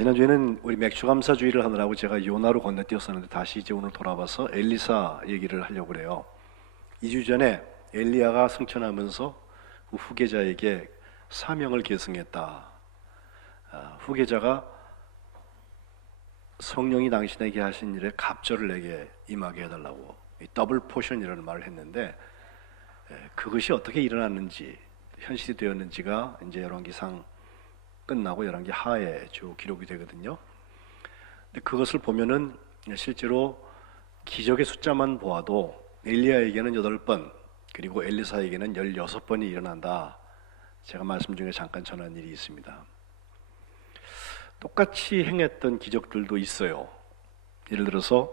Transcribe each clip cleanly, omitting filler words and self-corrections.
지난주에는 우리 맥주 감사주의를 하느라고 제가 요나로 건너뛰었었는데 다시 이제 오늘 돌아와서 엘리사 얘기를 하려고 그래요. 2주 전에 엘리야가 승천하면서 그 후계자에게 사명을 계승했다. 후계자가 성령이 당신에게 하신 일에 갑절을 내게 임하게 해달라고 더블 포션이라는 말을 했는데, 그것이 어떻게 일어났는지 현실이 되었는지가 이제 열왕기상 끝나고 열왕기 하에 주 기록이 되거든요. 근데 그것을 보면은 실제로 기적의 숫자만 보아도 엘리야에게는 8번, 그리고 엘리사에게는 16번이 일어난다. 제가 말씀 중에 잠깐 전한 일이 있습니다. 똑같이 행했던 기적들도 있어요. 예를 들어서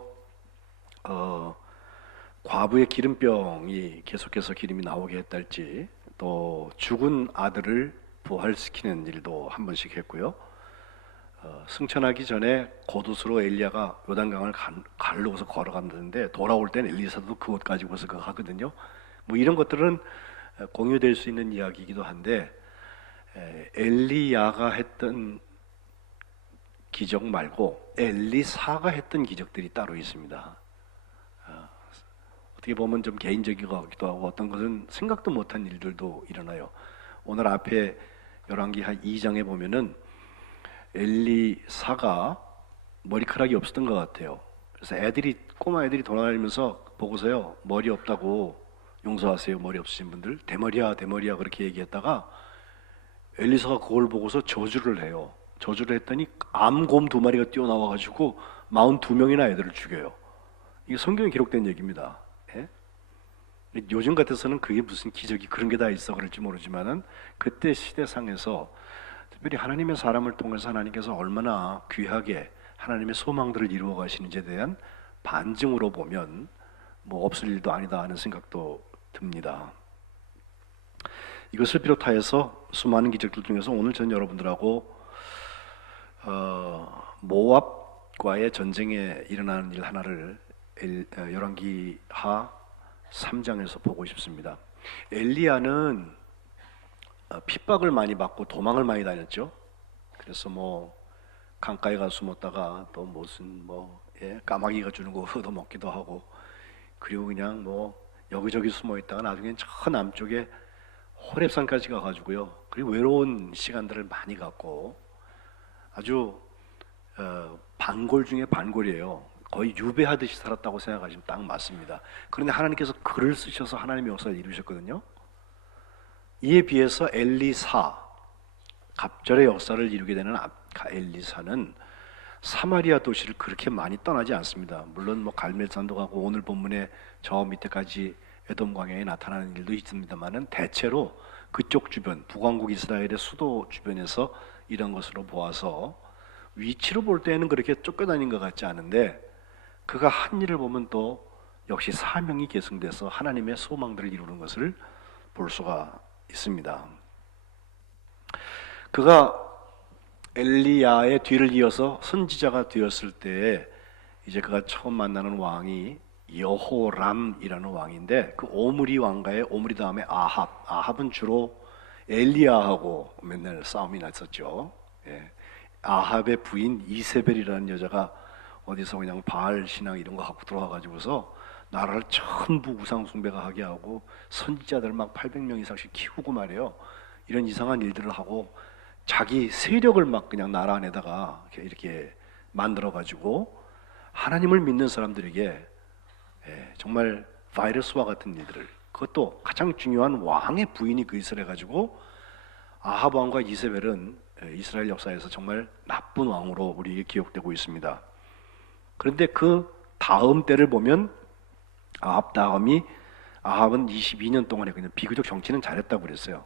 과부의 기름병이 계속해서 기름이 나오게 했달지, 또 죽은 아들을 부활시키는 일도 한 번씩 했고요. 승천하기 전에 겉옷으로 엘리야가 요단강을 가르고서 걸어갔는데 돌아올 땐 엘리사도 그 옷 가지고서 그거 하거든요. 뭐 이런 것들은 공유될 수 있는 이야기이기도 한데, 엘리야가 했던 기적 말고 엘리사가 했던 기적들이 따로 있습니다. 어떻게 보면 좀 개인적인 것 같기도 하고 어떤 것은 생각도 못한 일들도 일어나요. 오늘 앞에 열왕기 한 2장에 보면은 엘리사가 머리카락이 없었던 것 같아요. 그래서 꼬마 애들이 돌아다니면서 보고서요, 머리 없다고 용서하세요, 머리 없으신 분들, 대머리야 대머리야 그렇게 얘기했다가 엘리사가 그걸 보고서 저주를 해요. 저주를 했더니 암곰 2마리가 뛰어나와가지고 42명이나 애들을 죽여요. 이게 성경에 기록된 얘기입니다. 예? 요즘 같아서는 그게 무슨 기적이 그런 게 다 있어 그럴지 모르지만은 그때 시대상에서 특별히 하나님의 사람을 통해서 하나님께서 얼마나 귀하게 하나님의 소망들을 이루어 가시는지에 대한 반증으로 보면 뭐 없을 일도 아니다 하는 생각도 듭니다. 이것을 비롯하여서 수많은 기적들 중에서 오늘 전 여러분들하고 모압과의 전쟁에 일어나는 일 하나를 열왕기 하 3장에서 보고 싶습니다. 엘리야는 핍박을 많이 받고 도망을 많이 다녔죠. 그래서 뭐 강가에 가서 숨었다가 또 무슨 까마귀가 주는 거 얻어 먹기도 하고, 그리고 그냥 뭐 여기저기 숨어 있다가 나중엔 저 남쪽에 호렙산까지 가가지고요, 그리고 외로운 시간들을 많이 갖고 아주 반골 중에 반골이에요. 거의 유배하듯이 살았다고 생각하시면 딱 맞습니다. 그런데 하나님께서 글을 쓰셔서 하나님의 역사를 이루셨거든요. 이에 비해서 엘리사, 갑절의 역사를 이루게 되는 엘리사는 사마리아 도시를 그렇게 많이 떠나지 않습니다. 물론 뭐 갈멜산도 가고 오늘 본문에 저 밑에까지 에돔 광야에 나타나는 일도 있습니다만은 대체로 그쪽 주변, 북왕국 이스라엘의 수도 주변에서 이런 것으로 보아서 위치로 볼 때는 그렇게 쫓겨다닌 것 같지 않은데, 그가 한 일을 보면 또 역시 사명이 계승돼서 하나님의 소망들을 이루는 것을 볼 수가 있습니다. 그가 엘리야의 뒤를 이어서 선지자가 되었을 때에 이제 그가 처음 만나는 왕이 여호람이라는 왕인데, 그 오므리 왕가의 오므리 다음에 아합은 주로 엘리야하고 맨날 싸움이 났었죠. 예. 아합의 부인 이세벨이라는 여자가 어디서 그냥 바알 신앙 이런 거 갖고 들어와가지고서 나라를 전부 우상 숭배가 하게 하고 선지자들 막 800명 이상씩 키우고 말이에요. 이런 이상한 일들을 하고 자기 세력을 막 그냥 나라 안에다가 이렇게 만들어가지고 하나님을 믿는 사람들에게 정말 바이러스와 같은 일들을, 그것도 가장 중요한 왕의 부인이 그 짓을 해가지고 아합 왕과 이세벨은 이스라엘 역사에서 정말 나쁜 왕으로 우리에게 기억되고 있습니다. 그런데 그 다음 때를 보면 아합은 22년 동안에 그냥 비교적 정치는 잘했다고 그랬어요.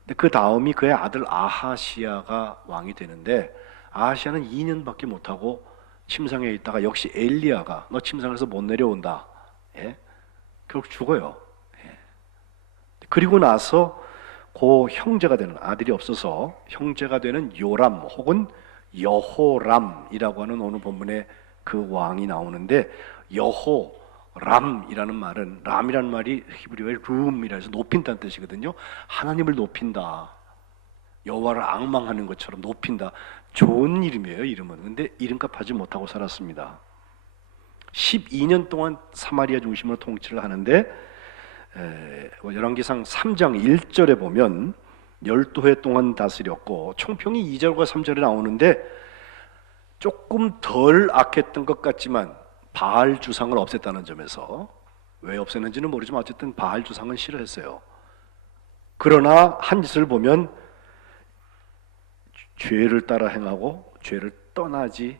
근데 그 다음이 그의 아들 아하시야가 왕이 되는데, 아하시야는 2년밖에 못하고 침상에 있다가 역시 엘리야가 너 침상에서 못 내려온다. 결국 죽어요. 그리고 나서 그 형제가 되는, 아들이 없어서 형제가 되는 요람 혹은 여호람이라고 하는 오늘 본문에 그 왕이 나오는데, 여호람이라는 말은, 람이라는 말이 히브리어의 룸이라 해서 높인다는 뜻이거든요. 하나님을 높인다. 여호와를 앙망하는 것처럼 높인다. 좋은 이름이에요, 이름은. 근데 이름값 하지 못하고 살았습니다. 12년 동안 사마리아 중심으로 통치를 하는데 열왕기상 3장 1절에 보면 12해 동안 다스렸고, 총평이 2절과 3절에 나오는데 조금 덜 악했던 것 같지만 바알 주상을 없앴다는 점에서, 왜 없앴는지는 모르지만 어쨌든 바알 주상은 싫어했어요. 그러나 한 짓을 보면 죄를 따라 행하고 죄를 떠나지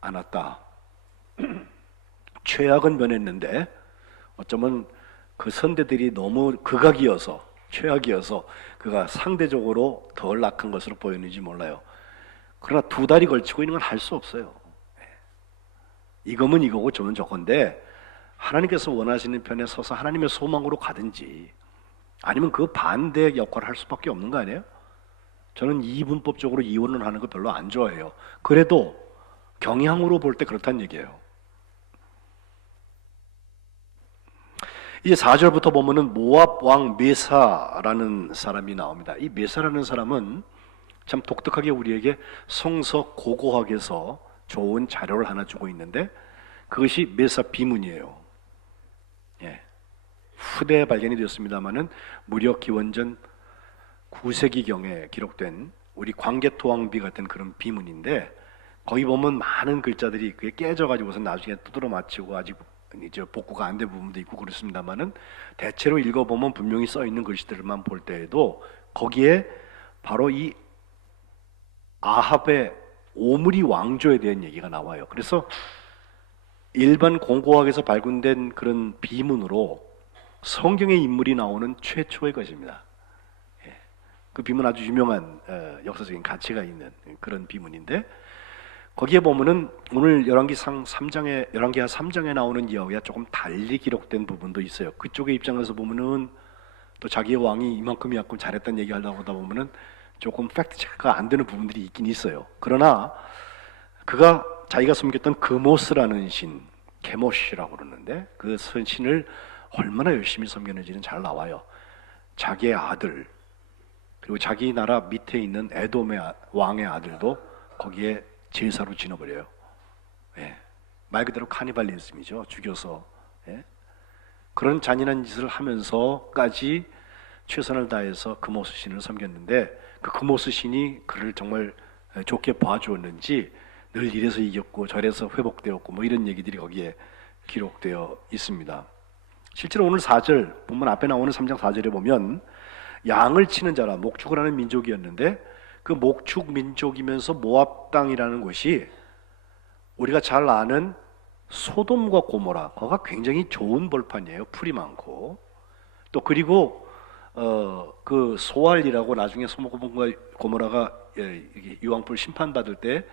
않았다. 죄악은 면했는데 어쩌면 그 선대들이 너무 극악이어서, 최악이어서 그가 상대적으로 덜 악한 것으로 보였는지 몰라요. 그러나 두 다리 걸치고 있는 건 할 수 없어요. 이거면 이거고 저는 저건데, 하나님께서 원하시는 편에 서서 하나님의 소망으로 가든지 아니면 그 반대의 역할을 할 수밖에 없는 거 아니에요? 저는 이분법적으로 이혼을 하는 거 별로 안 좋아해요. 그래도 경향으로 볼 때 그렇다는 얘기예요. 이제 4절부터 보면은 모압 왕 메사라는 사람이 나옵니다. 이 메사라는 사람은 참 독특하게 우리에게 성서 고고학에서 좋은 자료를 하나 주고 있는데, 그것이 메사 비문이에요. 예. 후대에 발견이 되었습니다마는 무려 기원전 9세기경에 기록된 우리 광개토왕비 같은 그런 비문인데, 거기 보면 많은 글자들이 그게 깨져가지고서 나중에 두드러 맞히고 아직 이제 복구가 안 된 부분도 있고 그렇습니다만은, 대체로 읽어보면 분명히 써 있는 글씨들만 볼 때에도 거기에 바로 이 아합의 오므리 왕조에 대한 얘기가 나와요. 그래서 일반 공고학에서 발견된 그런 비문으로 성경의 인물이 나오는 최초의 것입니다. 그 비문 아주 유명한 역사적인 가치가 있는 그런 비문인데, 거기에 보면은 오늘 열왕기상 3장에, 열왕기하 3장에 나오는 이야기와 조금 달리 기록된 부분도 있어요. 그쪽의 입장에서 보면은 또 자기의 왕이 이만큼이만큼 잘했다는 얘기 하려고 하다 보면은 조금 팩트 체크가 안 되는 부분들이 있긴 있어요. 그러나 그가 자기가 섬겼던 그모스라는 신, 게모시라고 그러는데, 그 신을 얼마나 열심히 섬겼는지는 잘 나와요. 자기의 아들, 그리고 자기 나라 밑에 있는 에돔의 왕의 아들도 거기에 제사로 지내버려요. 예. 말 그대로 카니발리즘이죠. 죽여서. 예. 그런 잔인한 짓을 하면서까지 최선을 다해서 그모스 신을 섬겼는데, 그 그모스 신이 그를 정말 좋게 봐주었는지 늘 이래서 이겼고 저래서 회복되었고 뭐 이런 얘기들이 거기에 기록되어 있습니다. 실제로 오늘 4절 본문 앞에 나오는 3장 4절에 보면 양을 치는 자라, 목축을 하는 민족이었는데, 그 목축 민족이면서 모압 땅이라는 곳이 우리가 잘 아는 소돔과 고모라, 거가 굉장히 좋은 벌판이에요. 풀이 많고. 또 그리고 그 소알이라고, 나중에 소돔과 고모라가 유황불 심판받을 때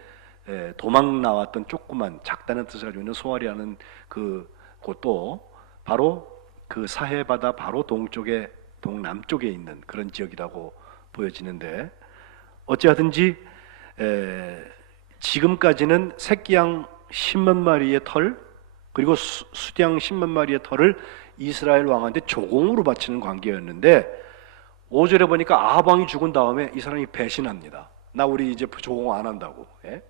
도망 나왔던 조그만, 작다는 뜻을 가지고 있는 소알이라는 그 곳도 바로 그 사해바다 바로 동쪽에, 동남쪽에 있는 그런 지역이라고 보여지는데, 어찌하든지 지금까지는 새끼양 10만 마리의 털, 그리고 수양 10만 마리의 털을 이스라엘 왕한테 조공으로 바치는 관계였는데, 5절에 보니까 아합 왕이 죽은 다음에 이 사람이 배신합니다. 나 우리 이제 조공 안 한다고. 예?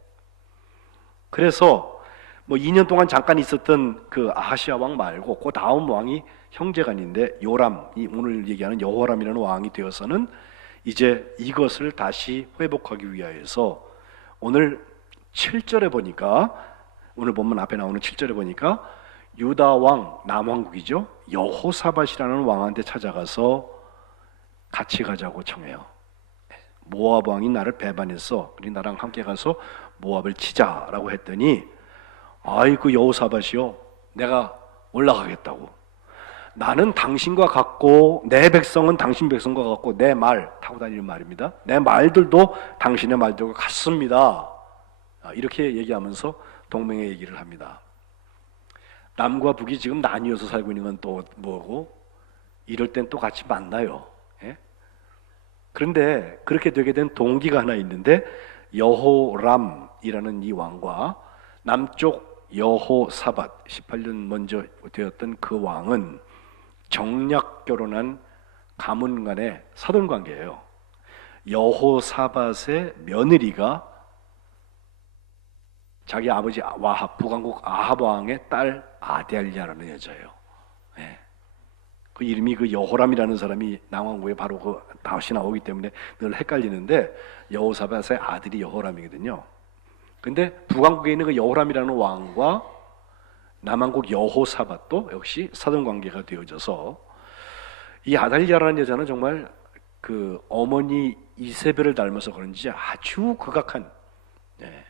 그래서 뭐 2년 동안 잠깐 있었던 그 아하시아 왕 말고 그 다음 왕이 형제간인데, 요람이 오늘 얘기하는 여호람이라는 왕이 되어서는 이제 이것을 다시 회복하기 위하여서 오늘 7절에 보니까, 오늘 본문 앞에 나오는 7절에 보니까 유다 왕, 남왕국이죠, 여호사밧이라는 왕한테 찾아가서 같이 가자고 청해요. 모압 왕이 나를 배반했어, 우리 나랑 함께 가서 모압을 치자라고 했더니, 아이 그 여호사밧이요, 내가 올라가겠다고. 나는 당신과 같고 내 백성은 당신 백성과 같고 내 말, 타고 다니는 말입니다, 내 말들도 당신의 말들과 같습니다. 이렇게 얘기하면서 동맹의 얘기를 합니다. 남과 북이 지금 나뉘어서 살고 있는 건 또 뭐고, 이럴 땐 또 같이 만나요. 예? 그런데 그렇게 되게 된 동기가 하나 있는데, 여호람이라는 이 왕과 남쪽 여호사밧 18년 먼저 되었던 그 왕은 정략 결혼한 가문 간의 사돈 관계예요. 여호사밧의 며느리가 자기 아버지 와합, 북왕국 아합 왕의 딸 아델랴라는 여자예요. 예. 그 이름이 그 여호람이라는 사람이 남왕국에 바로 그 다시 나오기 때문에 늘 헷갈리는데 여호사밧의 아들이 여호람이거든요. 근데 북왕국에 있는 그 여호람이라는 왕과 남왕국 여호사밧도 역시 사돈 관계가 되어져서 이 아달랴라는 여자는 정말 그 어머니 이세벨을 닮아서 그런지 아주 극악한, 예,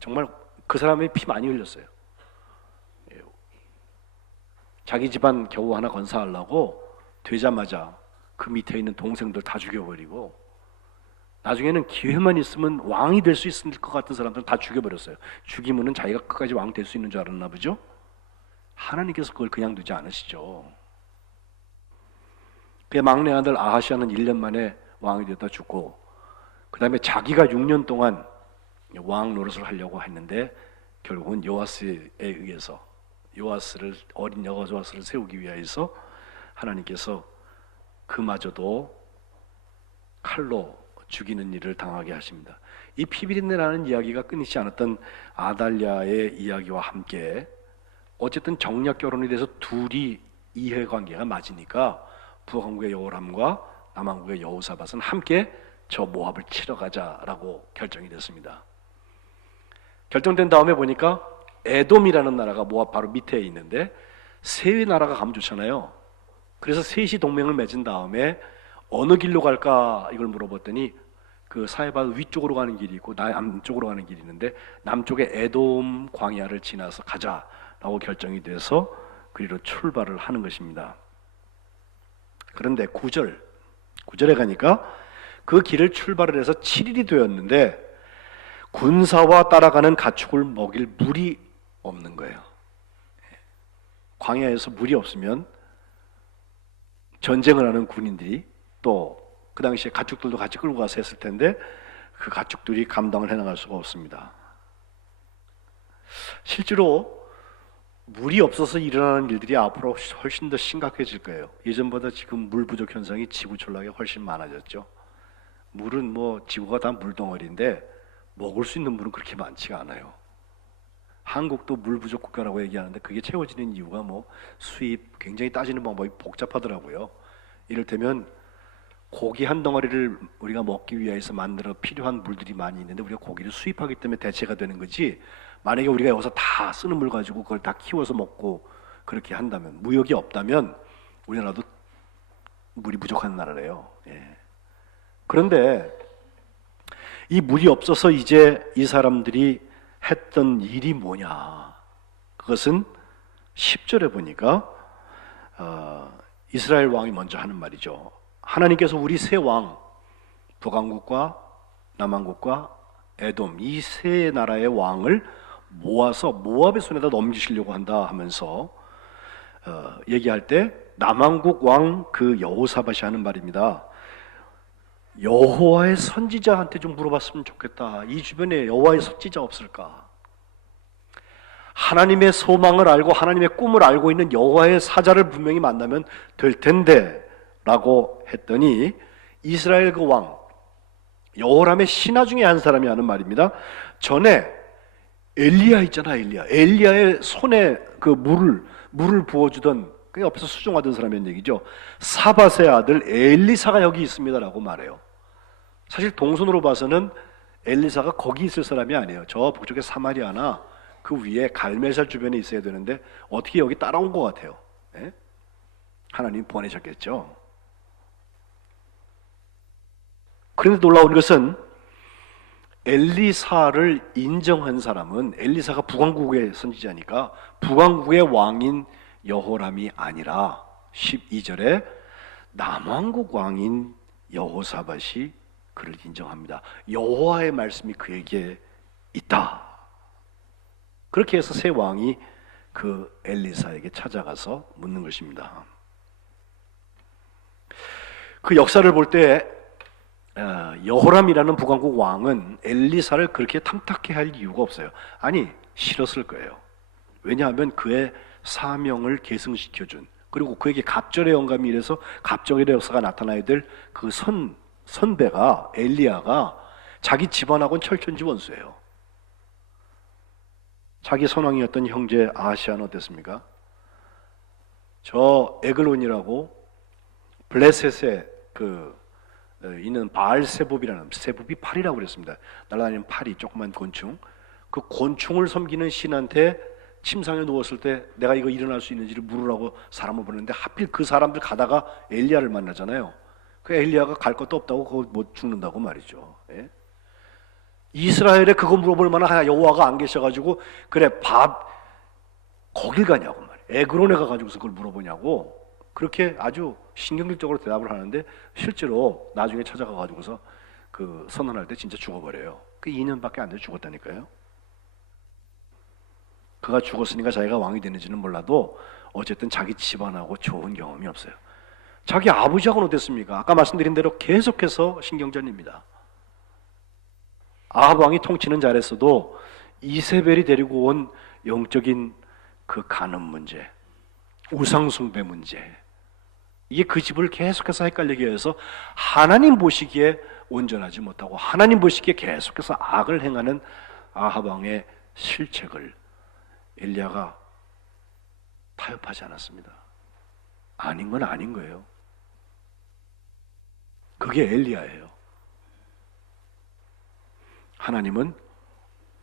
정말 그 사람이 피 많이 흘렸어요. 예, 자기 집안 겨우 하나 건사하려고 되자마자 그 밑에 있는 동생들 다 죽여버리고 나중에는 기회만 있으면 왕이 될 수 있을 것 같은 사람들은 다 죽여버렸어요. 죽이면은 자기가 끝까지 왕 될 수 있는 줄 알았나 보죠. 하나님께서 그걸 그냥 두지 않으시죠. 그 막내 아들 아하시아는 1년 만에 왕이 되었다 죽고, 그 다음에 자기가 6년 동안 왕 노릇을 하려고 했는데 결국은 요아스에 의해서 어린 여호와스를 세우기 위해서 하나님께서 그마저도 칼로 죽이는 일을 당하게 하십니다. 이 피비린내라는 이야기가 끊이지 않았던 아달랴의 이야기와 함께 어쨌든 정략 결혼이 돼서 둘이 이해관계가 맞으니까 북왕국의 여호람과 남왕국의 여호사밧은 함께 저 모압을 치러 가자라고 결정이 됐습니다. 결정된 다음에 보니까 에돔이라는 나라가 모압 바로 밑에 있는데 세 나라가 가면 좋잖아요. 그래서 셋이 동맹을 맺은 다음에 어느 길로 갈까 이걸 물어봤더니 그 사해발 위쪽으로 가는 길이 있고 남쪽으로 가는 길이 있는데 남쪽에 에돔 광야를 지나서 가자라고 결정이 돼서 그리로 출발을 하는 것입니다. 그런데 9절에 가니까 그 길을 출발을 해서 7일이 되었는데 군사와 따라가는 가축을 먹일 물이 없는 거예요. 광야에서 물이 없으면 전쟁을 하는 군인들이 또 그 당시에 가축들도 같이 끌고 가서 했을 텐데 그 가축들이 감당을 해나갈 수가 없습니다. 실제로 물이 없어서 일어나는 일들이 앞으로 훨씬 더 심각해질 거예요. 예전보다 지금 물 부족 현상이 지구촌락에 훨씬 많아졌죠. 물은 뭐 지구가 다 물덩어리인데 먹을 수 있는 물은 그렇게 많지가 않아요. 한국도 물 부족 국가라고 얘기하는데 그게 채워지는 이유가 뭐 수입, 굉장히 따지는 방법이 복잡하더라고요. 이를테면 고기 한 덩어리를 우리가 먹기 위해서 만들어 필요한 물들이 많이 있는데 우리가 고기를 수입하기 때문에 대체가 되는 거지, 만약에 우리가 여기서 다 쓰는 물 가지고 그걸 다 키워서 먹고 그렇게 한다면, 무역이 없다면 우리나라도 물이 부족한 나라래요. 예. 그런데 이 물이 없어서 이제 이 사람들이 했던 일이 뭐냐, 그것은 10절에 보니까 이스라엘 왕이 먼저 하는 말이죠. 하나님께서 우리 세 왕, 북왕국과 남왕국과 에돔, 이 세 나라의 왕을 모아서 모압의 손에다 넘기시려고 한다 하면서 얘기할 때 남왕국 왕 그 여호사밧이 하는 말입니다. 여호와의 선지자한테 좀 물어봤으면 좋겠다. 이 주변에 여호와의 선지자 없을까? 하나님의 소망을 알고 하나님의 꿈을 알고 있는 여호와의 사자를 분명히 만나면 될 텐데 라고 했더니 이스라엘 그 왕 여호람의 신하 중에 한 사람이 하는 말입니다. 전에 엘리야 있잖아, 엘리야의 손에 그 물을 부어주던 그 옆에서 수종하던 사람이란 얘기죠. 사밧의 아들 엘리사가 여기 있습니다라고 말해요. 사실 동선으로 봐서는 엘리사가 거기 있을 사람이 아니에요. 저 북쪽에 사마리아나 그 위에 갈멜살 주변에 있어야 되는데 어떻게 여기 따라온 것 같아요. 네? 하나님이 보내셨겠죠. 그런데 놀라운 것은 엘리사를 인정한 사람은, 엘리사가 북왕국의 선지자니까 북왕국의 왕인 여호람이 아니라 12절에 남왕국 왕인 여호사밧이 그를 인정합니다. 여호와의 말씀이 그에게 있다. 그렇게 해서 세 왕이 그 엘리사에게 찾아가서 묻는 것입니다. 그 역사를 볼 때 여호람이라는 북왕국 왕은 엘리사를 그렇게 탐탁해 할 이유가 없어요. 아니, 싫었을 거예요. 왜냐하면 그의 사명을 계승시켜준, 그리고 그에게 갑절의 영감이 이래서 갑절의 역사가 나타나야 될 그 선배가 엘리야가 자기 집안하고는 철천지 원수예요. 자기 선왕이었던 형제 아하시아는 어땠습니까? 저 에글론이라고 블레셋에 있는 바알세붑이라는, 세붑이 팔이라고 그랬습니다. 날아다니는 파리, 조그만 곤충. 그 곤충을 섬기는 신한테 침상에 누웠을 때 내가 이거 일어날 수 있는지를 물으라고 사람을 보냈는데 하필 그 사람들 가다가 엘리야를 만나잖아요. 그 엘리야가 갈 것도 없다고 그거 못 죽는다고 말이죠. 예? 이스라엘에 그거 물어볼 만한 여호와가 안 계셔가지고 그래 거길 가냐고 말이에요. 에그론에 가가지고서 그걸 물어보냐고. 그렇게 아주 신경질적으로 대답을 하는데 실제로 나중에 찾아가가지고서 그 선언할 때 진짜 죽어버려요. 그 2년밖에 안 돼서 죽었다니까요. 그가 죽었으니까 자기가 왕이 되는지는 몰라도 어쨌든 자기 집안하고 좋은 경험이 없어요. 자기 아버지하고는 어땠습니까? 아까 말씀드린 대로 계속해서 신경전입니다. 아합 왕이 통치는 잘했어도 이세벨이 데리고 온 영적인 그 간음 문제, 우상숭배 문제, 이게 그 집을 계속해서 헷갈리게 해서 하나님 보시기에 온전하지 못하고 하나님 보시기에 계속해서 악을 행하는 아합 왕의 실책을 엘리야가 타협하지 않았습니다. 아닌 건 아닌 거예요. 그게 엘리야예요. 하나님은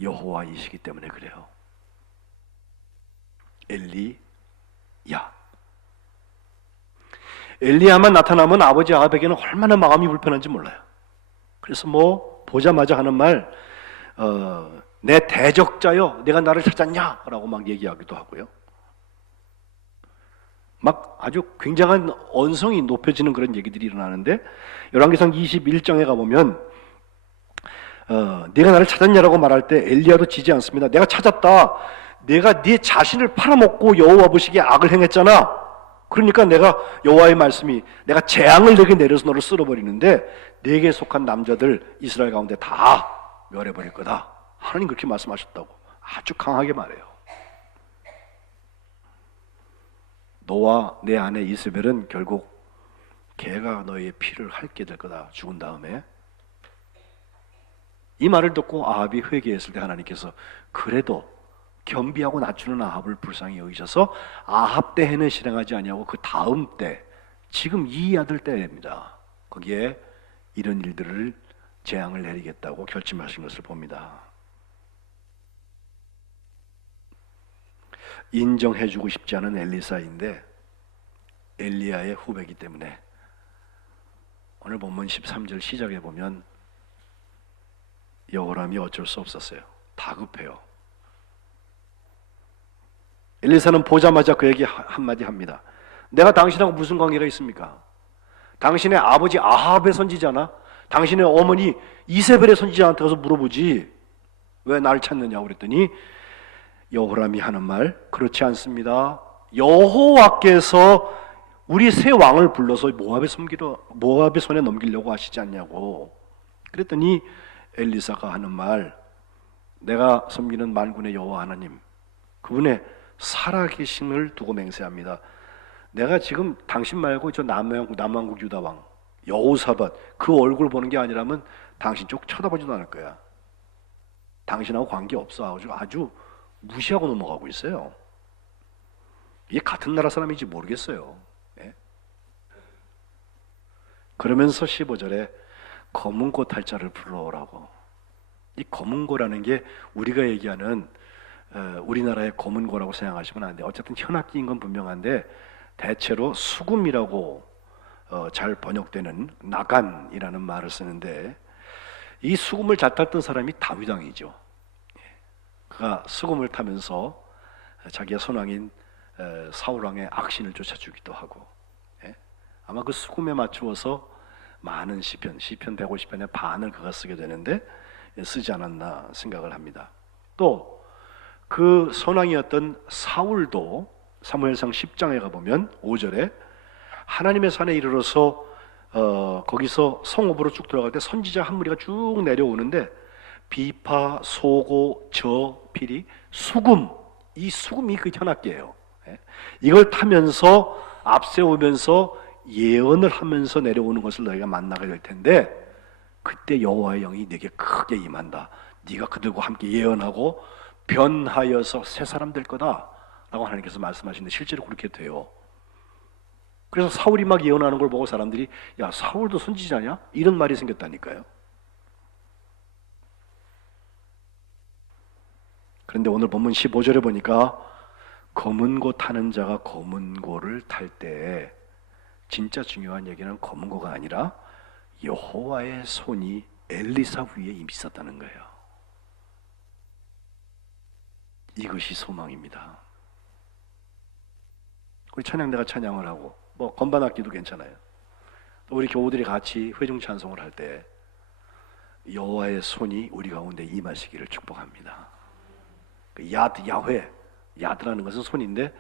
여호와이시기 때문에 그래요. 엘리야만 나타나면 아버지 아합에게는 얼마나 마음이 불편한지 몰라요. 그래서 보자마자 하는 말, 내 대적자여 내가 나를 찾았냐? 라고 막 얘기하기도 하고요. 막 아주 굉장한 언성이 높여지는 그런 얘기들이 일어나는데 열왕기상 21장에 가보면 네가 나를 찾았냐라고 말할 때 엘리야도 지지 않습니다. 내가 찾았다. 내가 네 자신을 팔아먹고 여호와 보시기에 악을 행했잖아. 그러니까 내가 여호와의 말씀이 내가 재앙을 내게 내려서 너를 쓸어버리는데 네게 속한 남자들 이스라엘 가운데 다 멸해버릴 거다. 하나님 그렇게 말씀하셨다고 아주 강하게 말해요. 너와 내 아내 이세벨은 결국 걔가 너의 피를 핥게 될 거다. 죽은 다음에. 이 말을 듣고 아합이 회개했을 때 하나님께서 그래도 겸비하고 낮추는 아합을 불쌍히 여기셔서 아합 때에는 실행하지 아니하고 그 다음 때, 지금 이 아들 때입니다. 거기에 이런 일들을 재앙을 내리겠다고 결심하신 것을 봅니다. 인정해주고 싶지 않은 엘리사인데 엘리야의 후배이기 때문에 오늘 본문 13절 시작에 보면 여호람이 어쩔 수 없었어요. 다급해요. 엘리사는 보자마자 그에게 한마디 합니다. 내가 당신하고 무슨 관계가 있습니까? 당신의 아버지 아합의 선지자나 당신의 어머니 이세벨의 선지자한테 가서 물어보지 왜 나를 찾느냐고 그랬더니 여호람이 하는 말, 그렇지 않습니다. 여호와께서 우리 새 왕을 불러서 모압의 손에 넘기려고 하시지 않냐고. 그랬더니 엘리사가 하는 말, 내가 섬기는 만군의 여호와 하나님, 그분의 살아계심을 두고 맹세합니다. 내가 지금 당신 말고 저 남왕국 유다 왕 여호사밧 그 얼굴 보는 게 아니라면 당신 쪽 쳐다보지도 않을 거야. 당신하고 관계 없어. 아주 무시하고 넘어가고 있어요. 이게 같은 나라 사람인지 모르겠어요. 예? 그러면서 15절에 검은고 탈자를 불러오라고. 이 검은고라는 게 우리가 얘기하는 우리나라의 검은고라고 생각하시면 안 돼요. 어쨌든 현악기인 건 분명한데 대체로 수금이라고 잘 번역되는 나간이라는 말을 쓰는데 이 수금을 잘 탔던 사람이 다윗 왕이죠. 그가 수금을 타면서 자기의 손왕인 사울 왕의 악신을 쫓아주기도 하고, 아마 그 수금에 맞추어서 많은 시편 150편의 반을 그가 쓰게 되는데 쓰지 않았나 생각을 합니다. 또 그 선왕이었던 사울도 사무엘상 10장에 가보면 5절에 하나님의 산에 이르러서 거기서 성읍으로 쭉 들어갈 때 선지자 한 무리가 쭉 내려오는데 비파, 소고, 저, 피리, 수금, 이 수금이 그 현악기예요. 이걸 타면서 앞세우면서 예언을 하면서 내려오는 것을 너희가 만나게 될 텐데 그때 여호와의 영이 네게 크게 임한다. 네가 그들과 함께 예언하고 변하여서 새 사람 될 거다 라고 하나님께서 말씀하시는데 실제로 그렇게 돼요. 그래서 사울이 막 예언하는 걸 보고 사람들이 야, 사울도 선지자냐? 이런 말이 생겼다니까요. 그런데 오늘 본문 15절에 보니까 검은 고 타는 자가 검은 고를 탈 때 진짜 중요한 얘기는 검은 고가 아니라 여호와의 손이 엘리사 위에 이미 있었다는 거예요. 이것이 소망입니다. 우리 찬양대가 찬양을 하고 뭐 건반악기도 괜찮아요. 또 우리 교우들이 같이 회중 찬송을 할 때 여호와의 손이 우리 가운데 임하시기를 축복합니다. 그 야훼, 야드라는 것은 손인데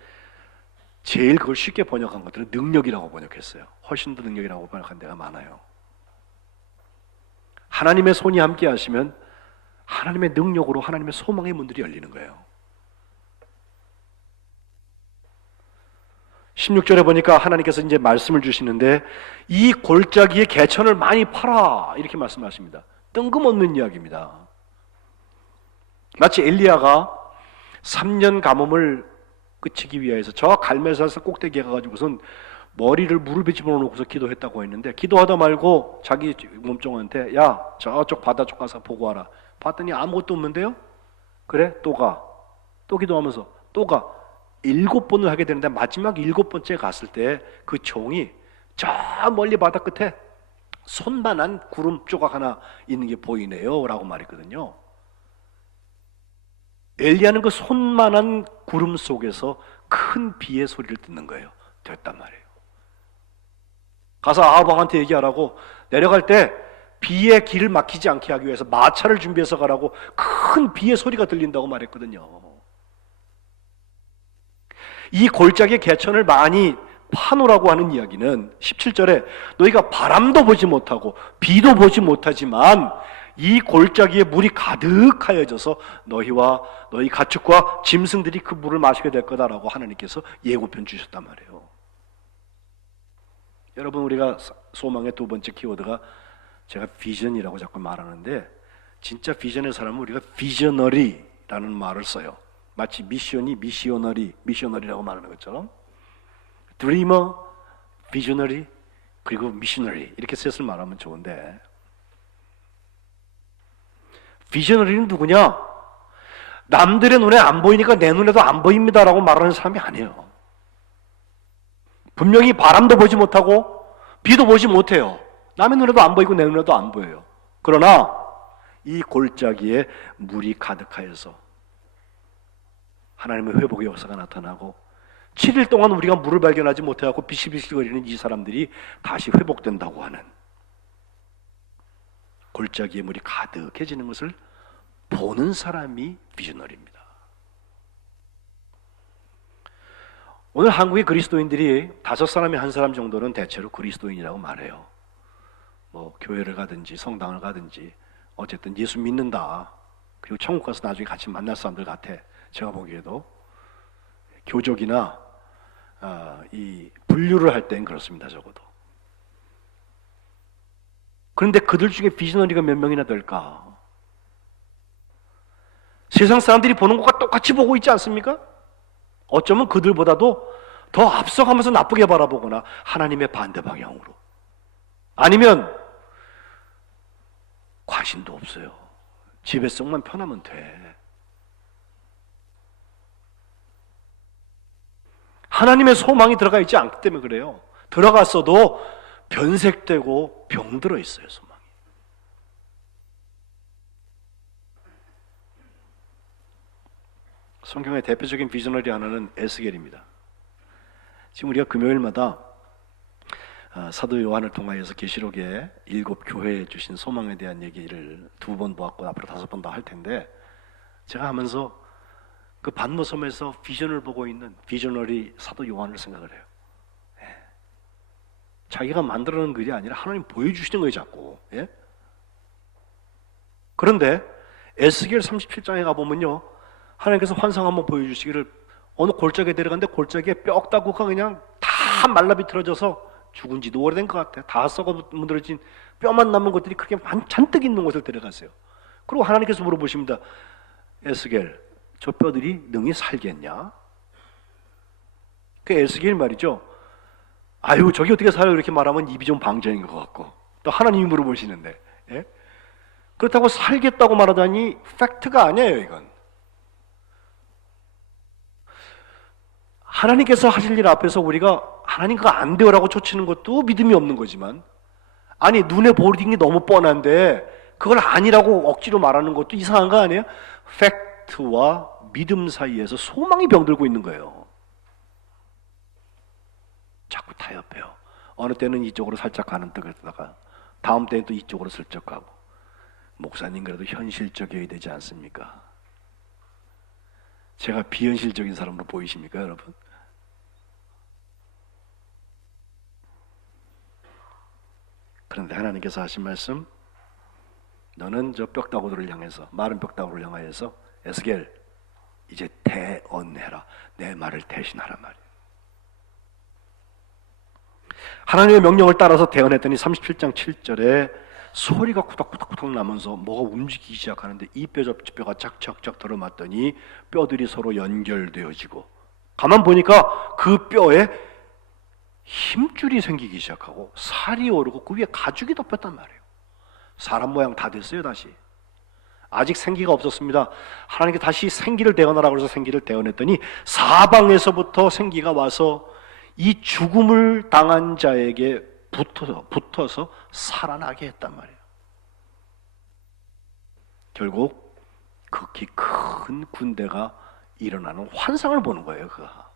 제일 그걸 쉽게 번역한 것들은 능력이라고 번역했어요. 훨씬 더 능력이라고 번역한 데가 많아요. 하나님의 손이 함께 하시면 하나님의 능력으로 하나님의 소망의 문들이 열리는 거예요. 16절에 보니까 하나님께서 이제 말씀을 주시는데 이 골짜기의 개천을 많이 팔아 이렇게 말씀하십니다. 뜬금없는 이야기입니다. 마치 엘리야가 3년 가뭄을 그치기 위해서 저 갈멜산 꼭대기에 가가지고선 머리를 무릎에 집어넣고서 기도했다고 했는데 기도하다 말고 자기 몸종한테 야 저쪽 바다 쪽 가서 보고 와라. 봤더니 아무것도 없는데요. 그래 또 가. 또 기도하면서 또 가. 7번을 하게 되는데 마지막 7번째 갔을 때 그 종이 저 멀리 바다 끝에 손만한 구름 조각 하나 있는 게 보이네요 라고 말했거든요. 엘리야는 그 손만한 구름 속에서 큰 비의 소리를 듣는 거예요. 됐단 말이에요. 가서 아합 왕한테 얘기하라고 내려갈 때 비의 길을 막히지 않게 하기 위해서 마차를 준비해서 가라고 큰 비의 소리가 들린다고 말했거든요. 이 골짜기 개천을 많이 파노라고 하는 이야기는 17절에 너희가 바람도 보지 못하고 비도 보지 못하지만 이 골짜기에 물이 가득하여져서 너희와 너희 가축과 짐승들이 그 물을 마시게 될 거다라고 하나님께서 예고편 주셨단 말이에요. 여러분 우리가 소망의 두 번째 키워드가 제가 비전이라고 자꾸 말하는데 진짜 비전의 사람은 우리가 비저너리라는 말을 써요. 마치 미션이 미셔너리라고 말하는 것처럼 드리머, 비저너리, 그리고 미셔너리 이렇게 셋을 말하면 좋은데 비저너리는 누구냐? 남들의 눈에 안 보이니까 내 눈에도 안 보입니다라고 말하는 사람이 아니에요. 분명히 바람도 보지 못하고 비도 보지 못해요. 남의 눈에도 안 보이고 내 눈에도 안 보여요. 그러나 이 골짜기에 물이 가득하여서 하나님의 회복의 역사가 나타나고 7일 동안 우리가 물을 발견하지 못해갖고 비실비실거리는 이 사람들이 다시 회복된다고 하는 골짜기에 물이 가득해지는 것을 보는 사람이 비저너리입니다. 오늘 한국의 그리스도인들이 5사람이 1사람 정도는 대체로 그리스도인이라고 말해요. 뭐 교회를 가든지 성당을 가든지 어쨌든 예수 믿는다. 그리고 천국 가서 나중에 같이 만날 사람들 같아. 제가 보기에도 교족이나 이 분류를 할 땐 그렇습니다. 적어도. 그런데 그들 중에 비즈너리가 몇 명이나 될까? 세상 사람들이 보는 것과 똑같이 보고 있지 않습니까? 어쩌면 그들보다도 더 앞서가면서 나쁘게 바라보거나 하나님의 반대 방향으로 아니면 관심도 없어요. 지배성만 편하면 돼. 하나님의 소망이 들어가 있지 않기 때문에 그래요. 들어갔어도 변색되고 병들어 있어요. 소망이. 성경의 대표적인 비저너리 하나는 에스겔입니다. 지금 우리가 금요일마다 사도 요한을 통하여서 계시록에 7 교회에 주신 소망에 대한 얘기를 2번 보았고 앞으로 5번 더 할 텐데 제가 하면서 그 반모섬에서 비전을 보고 있는 비저너리 사도 요한을 생각을 해요. 자기가 만들어낸 글이 아니라 하나님 보여주시는 거예요 자꾸. 예? 그런데 에스겔 37장에 가보면요 하나님께서 환상 한번 보여주시기를 어느 골짜기에 내려갔는데 골짜기에 뼈다구가 그냥 다 말라 비틀어져서 죽은 지도 오래된 것 같아. 다 썩어 문드러진 뼈만 남은 것들이 그렇게 잔뜩 있는 곳을 데려갔어요. 그리고 하나님께서 물어보십니다. 에스겔, 저 뼈들이 능히 살겠냐? 그 에스겔 말이죠. 아유, 저기 어떻게 살아요? 이렇게 말하면 입이 좀 방정인 것 같고, 또 하나님이 물어보시는데, 예? 그렇다고 살겠다고 말하다니 팩트가 아니에요. 이건 하나님께서 하실 일 앞에서 우리가 하나님 그거 안 돼요라고 쫓치는 것도 믿음이 없는 거지만, 아니 눈에 보이는 게 너무 뻔한데 그걸 아니라고 억지로 말하는 것도 이상한 거 아니에요? 팩트와 믿음 사이에서 소망이 병들고 있는 거예요. 자꾸 타협해요. 어느 때는 이쪽으로 살짝 가는 떡에다가 다음 때는 또 이쪽으로 슬쩍 가고. 목사님 그래도 현실적이어야 되지 않습니까? 제가 비현실적인 사람으로 보이십니까, 여러분? 그런데 하나님께서 하신 말씀, 너는 저 벽다구들을 향해서, 마른 벽다구를 향하여서 에스겔 이제 대언해라. 내 말을 대신하란 말이에요. 하나님의 명령을 따라서 대언했더니 37장 7절에 소리가 쿠닥쿠닥쿠닥 나면서 뭐가 움직이기 시작하는데 이 뼈 저 뼈가 짝짝짝 들어맞더니 뼈들이 서로 연결되어지고, 가만 보니까 그 뼈에 힘줄이 생기기 시작하고 살이 오르고 그 위에 가죽이 덮였단 말이에요. 사람 모양 다 됐어요. 다시 아직 생기가 없었습니다. 하나님께 다시 생기를 대언하라고 해서 생기를 대언했더니 사방에서부터 생기가 와서 이 죽음을 당한 자에게 붙어서 살아나게 했단 말이에요. 결국 극히 큰 군대가 일어나는 환상을 보는 거예요. 그가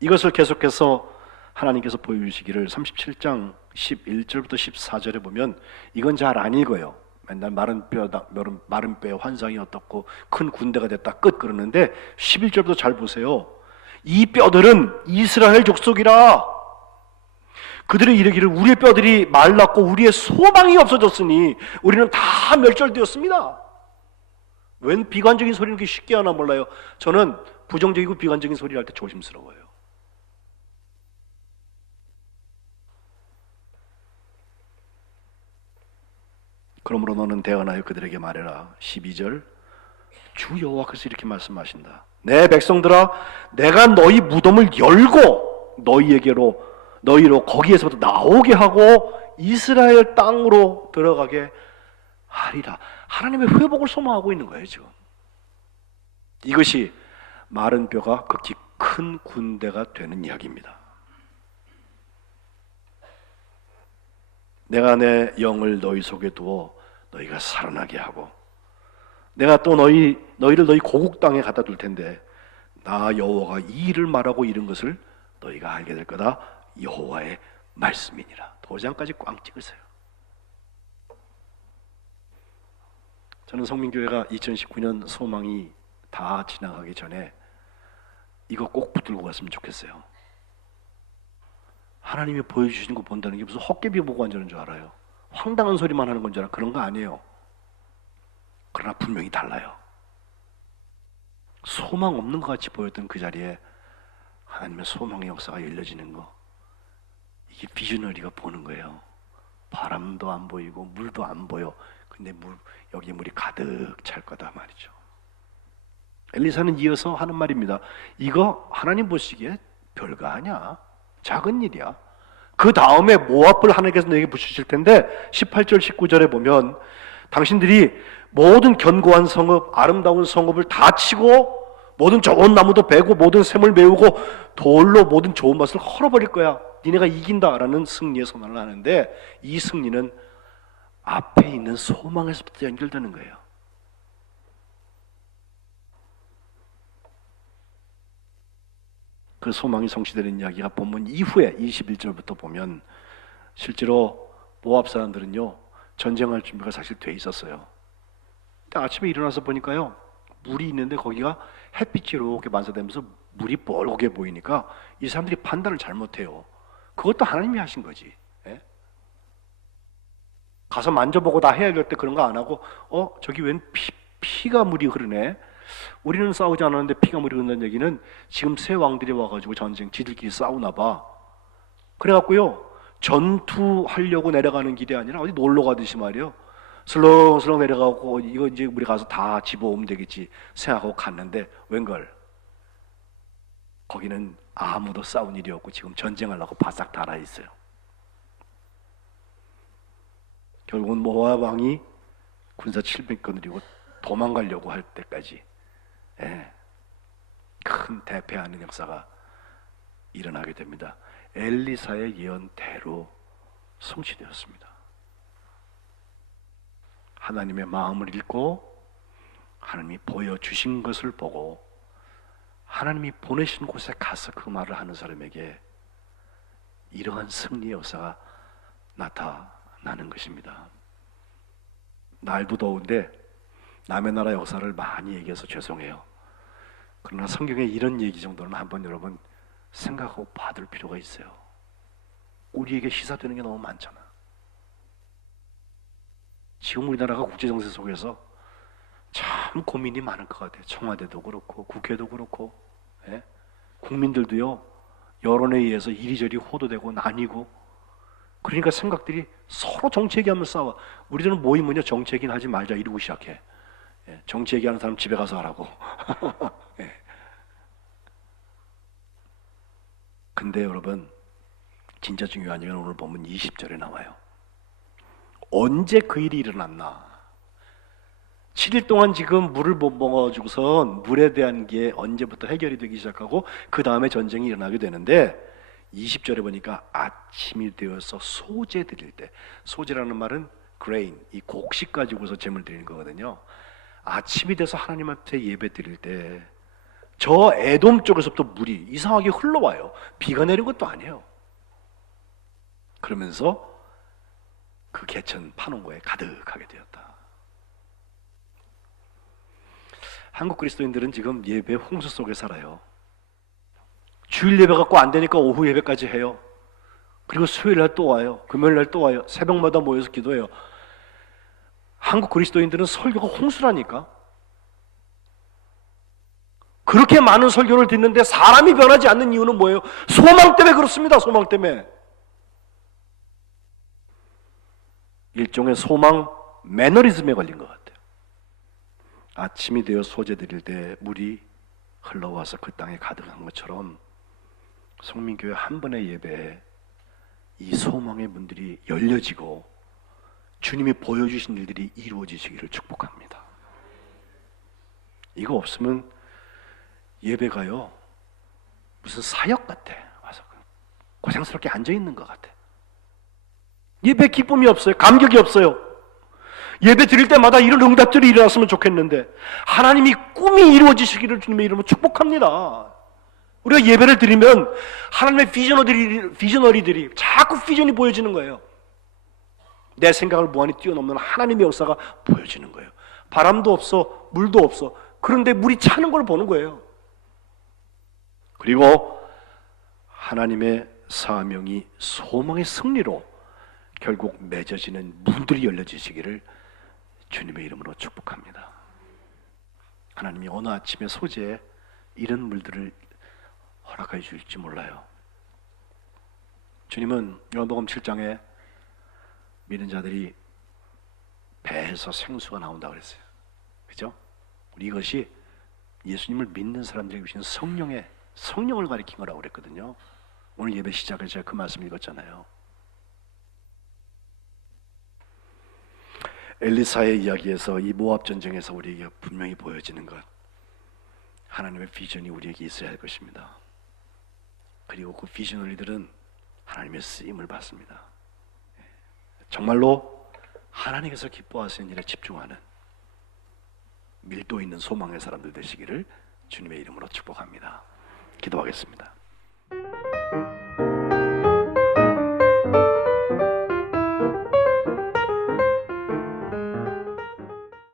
이것을 계속해서 하나님께서 보여주시기를 37장 11절부터 14절에 보면, 이건 잘 안 읽어요. 맨날 마른 뼈의 환상이 어떻고 큰 군대가 됐다 끝 그러는데 11절부터 잘 보세요. 이 뼈들은 이스라엘 족속이라. 그들이 이르기를 우리의 뼈들이 말랐고 우리의 소망이 없어졌으니 우리는 다 멸절되었습니다. 웬 비관적인 소리는 그렇게 쉽게 하나 몰라요. 저는 부정적이고 비관적인 소리를 할 때 조심스러워요. 그러므로 너는 대언하여 그들에게 말해라. 12절 주 여호와께서 이렇게 말씀하신다. 내 백성들아, 내가 너희 무덤을 열고 너희로 거기에서부터 나오게 하고 이스라엘 땅으로 들어가게 하리라. 하나님의 회복을 소망하고 있는 거예요. 지금 이것이 마른 뼈가 극히 큰 군대가 되는 이야기입니다. 내가 내 영을 너희 속에 두어 너희가 살아나게 하고, 내가 또 너희를 너희 고국 땅에 갖다 둘 텐데 나 여호와가 이 일을 말하고 이른 것을 너희가 알게 될 거다. 여호와의 말씀이니라. 도장까지 꽝 찍으세요. 저는 성민교회가 2019년 소망이 다 지나가기 전에 이거 꼭 붙들고 갔으면 좋겠어요. 하나님이 보여주시는 거 본다는 게 무슨 헛개비 보고 앉는 줄 알아요. 황당한 소리만 하는 건 줄 알아요. 그런 거 아니에요. 그러나 분명히 달라요. 소망 없는 것 같이 보였던 그 자리에 하나님의 소망의 역사가 열려지는 거, 이게 비주너리가 보는 거예요. 바람도 안 보이고 물도 안 보여. 근데 여기에 물이 가득 찰 거다 말이죠. 엘리사는 이어서 하는 말입니다. 이거 하나님 보시기에 별거 아니야. 작은 일이야. 그 다음에 모압을 하나님께서 너에게 붙이실 텐데 18절 19절에 보면 당신들이 모든 견고한 성읍, 아름다운 성읍을 다 치고 모든 좋은 나무도 베고 모든 샘을 메우고 돌로 모든 좋은 것을 헐어버릴 거야. 니네가 이긴다라는 승리의 선언을 하는데, 이 승리는 앞에 있는 소망에서부터 연결되는 거예요. 그 소망이 성취되는 이야기가 본문 이후에 21절부터 보면 실제로 모압 사람들은요 전쟁할 준비가 사실 돼 있었어요. 근데 아침에 일어나서 보니까요 물이 있는데 거기가 햇빛이 이렇게 반사되면서 물이 뻘겋게 보이니까 이 사람들이 판단을 잘못해요. 그것도 하나님이 하신 거지. 예? 가서 만져보고 다 해야 될 때 그런 거 안 하고 저기 웬 피가 물이 흐르네. 우리는 싸우지 않았는데 피가 물이 흐른다는 얘기는 지금 새 왕들이 와가지고 전쟁 지들끼리 싸우나 봐. 그래갖고요 전투하려고 내려가는 길이 아니라 어디 놀러 가듯이 말이요 슬렁슬렁 내려가고 이거 이제 우리 가서 다 집어오면 되겠지 생각하고 갔는데 웬걸 거기는 아무도 싸운 일이 없고 지금 전쟁하려고 바싹 달아있어요. 결국은 모압 왕이 군사 700건 들이고 도망가려고 할 때까지 큰 대패하는 역사가 일어나게 됩니다. 엘리사의 예언대로 성취되었습니다. 하나님의 마음을 읽고 하나님이 보여주신 것을 보고 하나님이 보내신 곳에 가서 그 말을 하는 사람에게 이러한 승리의 역사가 나타나는 것입니다. 날도 더운데 남의 나라 역사를 많이 얘기해서 죄송해요. 그러나 성경에 이런 얘기 정도는 한번 여러분 생각하고 받을 필요가 있어요. 우리에게 시사되는 게 너무 많잖아. 지금 우리나라가 국제정세 속에서 참 고민이 많을 것 같아요. 청와대도 그렇고 국회도 그렇고 국민들도요 여론에 의해서 이리저리 호도되고 나뉘고 그러니까 생각들이 서로 정치 얘기하면서 싸워. 우리들은 모이면요 정치 얘기는 하지 말자 이러고 시작해. 정치 얘기하는 사람 집에 가서 하라고. 근데 여러분 진짜 중요한 얘기는 오늘 보면 20절에 나와요. 언제 그 일이 일어났나? 7일 동안 지금 물을 못 먹어주고선 물에 대한 게 언제부터 해결이 되기 시작하고 그 다음에 전쟁이 일어나게 되는데 20절에 보니까 아침이 되어서 소제 드릴 때, 소제라는 말은 grain, 이 곡식 가지고서 제물 드리는 거거든요. 아침이 돼서 하나님 앞에 예배 드릴 때 저 에돔 쪽에서부터 물이 이상하게 흘러와요. 비가 내린 것도 아니에요. 그러면서 그 개천 파놓은 가득하게 되었다. 한국 그리스도인들은 지금 예배 홍수 속에 살아요. 주일 예배 갖고 안 되니까 오후 예배까지 해요. 그리고 수요일 날 또 와요. 금요일 날 또 와요. 새벽마다 모여서 기도해요. 한국 그리스도인들은 설교가 홍수라니까. 그렇게 많은 설교를 듣는데 사람이 변하지 않는 이유는 뭐예요? 소망 때문에 그렇습니다. 소망 때문에. 일종의 소망 매너리즘에 걸린 것 같아요. 아침이 되어 소제 드릴 때 물이 흘러와서 그 땅에 가득한 것처럼 성민교회 한 번의 예배에 이 소망의 문들이 열려지고 주님이 보여주신 일들이 이루어지시기를 축복합니다. 이거 없으면 예배가요 무슨 사역 같아. 와서 고생스럽게 앉아있는 것 같아. 예배 기쁨이 없어요. 감격이 없어요. 예배 드릴 때마다 이런 응답들이 일어났으면 좋겠는데 하나님이 꿈이 이루어지시기를 주님의 이름으로 축복합니다. 우리가 예배를 드리면 하나님의 비저너리들이 자꾸 비전이 보여지는 거예요. 내 생각을 무한히 뛰어넘는 하나님의 역사가 보여지는 거예요. 바람도 없어, 물도 없어. 그런데 물이 차는 걸 보는 거예요. 그리고 하나님의 사명이 소망의 승리로 결국 맺어지는 문들이 열려지시기를 주님의 이름으로 축복합니다. 하나님이 어느 아침에 소재에 이런 물들을 허락해 주실지 몰라요. 주님은 요한복음 7장에 믿는 자들이 배에서 생수가 나온다고 그랬어요. 그죠? 우리 이것이 예수님을 믿는 사람들에게 주신 성령을 가리킨 거라고 그랬거든요. 오늘 예배 시작에 제가 그 말씀 읽었잖아요. 엘리사의 이야기에서 이 모압 전쟁에서 우리에게 분명히 보여지는 것, 하나님의 비전이 우리에게 있어야 할 것입니다. 그리고 그 비전리들은 하나님의 쓰임을 받습니다. 정말로 하나님께서 기뻐하시는 일에 집중하는 밀도 있는 소망의 사람들 되시기를 주님의 이름으로 축복합니다. 기도하겠습니다.